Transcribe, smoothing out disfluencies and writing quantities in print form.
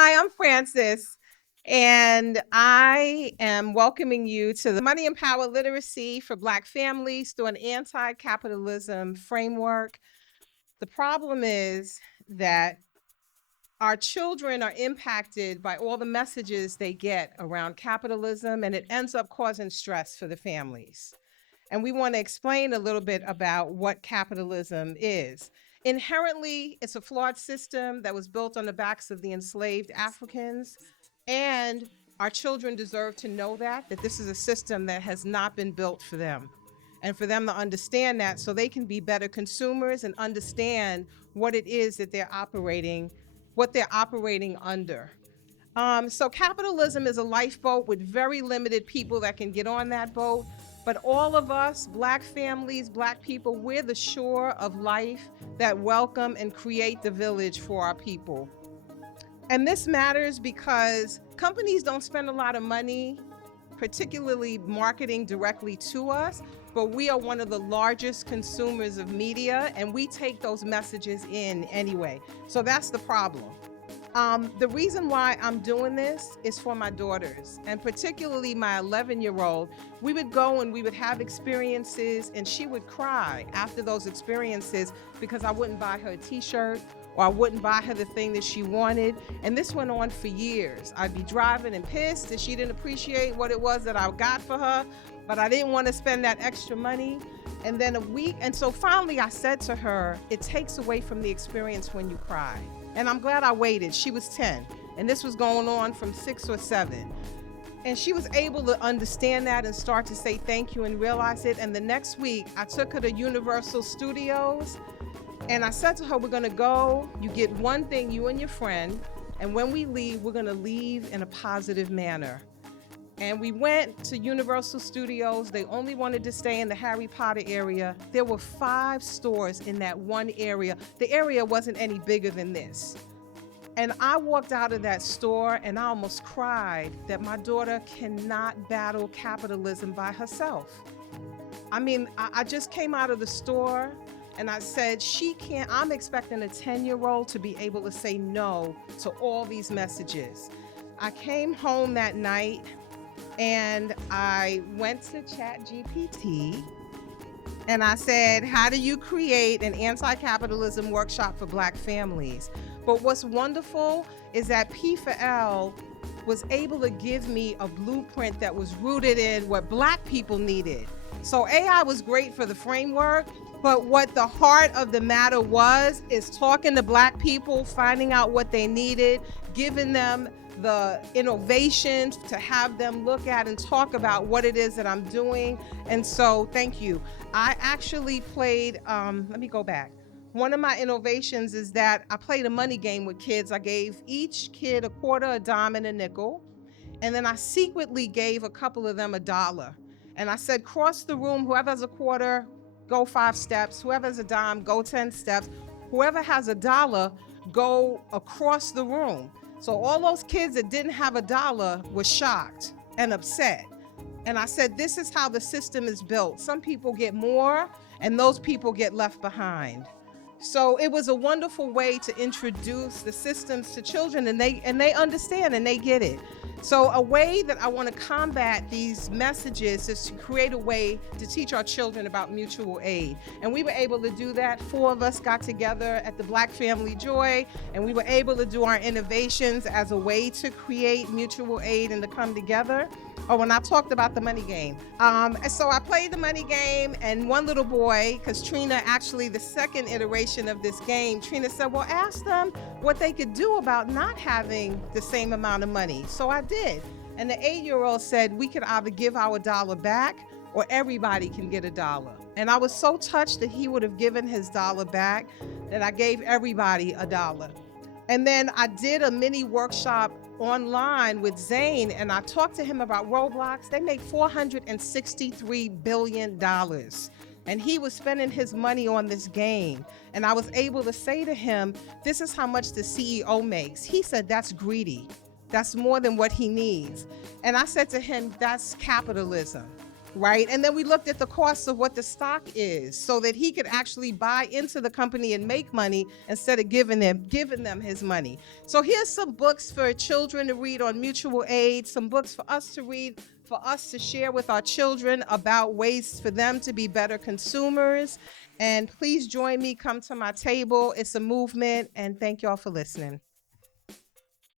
Hi, I'm Frances, and I am welcoming you to the Money and Power Literacy for Black Families through an anti-capitalism framework. The problem is that our children are impacted by all the messages they get around capitalism, and it ends up causing stress for the families. And we want to explain a little bit about what capitalism is. Inherently, it's a flawed system that was built on the backs of the enslaved Africans. And our children deserve to know that this is a system that has not been built for them. And for them to understand that so they can be better consumers and understand what it is that what they're operating under. So capitalism is a lifeboat with very limited people that can get on that boat. But all of us, Black families, Black people, we're the shore of life that welcome and create the village for our people. And this matters because companies don't spend a lot of money, particularly marketing directly to us, but we are one of the largest consumers of media, and we take those messages in anyway. So that's the problem. The reason why I'm doing this is for my daughters, and particularly my 11-year-old. We would go and we would have experiences, and she would cry after those experiences because I wouldn't buy her a t-shirt or I wouldn't buy her the thing that she wanted. And this went on for years. I'd be driving and pissed that she didn't appreciate what it was that I got for her, but I didn't want to spend that extra money. And then so finally I said to her, it takes away from the experience when you cry. And I'm glad I waited. She was 10, and this was going on from 6 or 7. And she was able to understand that and start to say thank you and realize it. And the next week, I took her to Universal Studios, and I said to her, we're gonna go, you get one thing, you and your friend, and when we leave, we're gonna leave in a positive manner. And we went to Universal Studios. They only wanted to stay in the Harry Potter area. There were 5 stores in that one area. The area wasn't any bigger than this. And I walked out of that store and I almost cried that my daughter cannot battle capitalism by herself. I mean, I just came out of the store and I said, she can't, I'm expecting a 10-year-old to be able to say no to all these messages. I came home that night and I went to ChatGPT and I said, how do you create an anti-capitalism workshop for Black families? But what's wonderful is that P4L was able to give me a blueprint that was rooted in what Black people needed. So AI was great for the framework, but what the heart of the matter is talking to Black people, finding out what they needed, giving them the innovation to have them look at and talk about what it is that I'm doing. And so thank you. I actually played, let me go back. One of my innovations is that I played a money game with kids. I gave each kid a quarter, a dime, and a nickel. And then I secretly gave a couple of them $1. And I said, cross the room, whoever has a quarter, go 5 steps. Whoever has a dime, go 10 steps. Whoever has $1, go across the room. So all those kids that didn't have $1 were shocked and upset. And I said, this is how the system is built. Some people get more and those people get left behind. So it was a wonderful way to introduce the systems to children, and they understand and they get it. So a way that I want to combat these messages is to create a way to teach our children about mutual aid. And we were able to do that. 4 of us got together at the Black Family Joy, and we were able to do our innovations as a way to create mutual aid and to come together. Oh, when I talked about the money game. So I played the money game, and one little boy, because Trina, actually the second iteration of this game, Trina said, well, ask them what they could do about not having the same amount of money. So I did. And the 8-year-old said, we could either give our $1 back or everybody can get $1. And I was so touched that he would have given his $1 back that I gave everybody $1. And then I did a mini workshop online with Zane, and I talked to him about Roblox. They make $463 billion. And he was spending his money on this game. And I was able to say to him, this is how much the CEO makes. He said, that's greedy. That's more than what he needs. And I said to him, that's capitalism. right? And then we looked at the cost of what the stock is so that he could actually buy into the company and make money instead of giving them his money. So here's some books for children to read on mutual aid, some books for us to read, for us to share with our children about ways for them to be better consumers. And please join me, come to my table. It's a movement, and thank y'all for listening.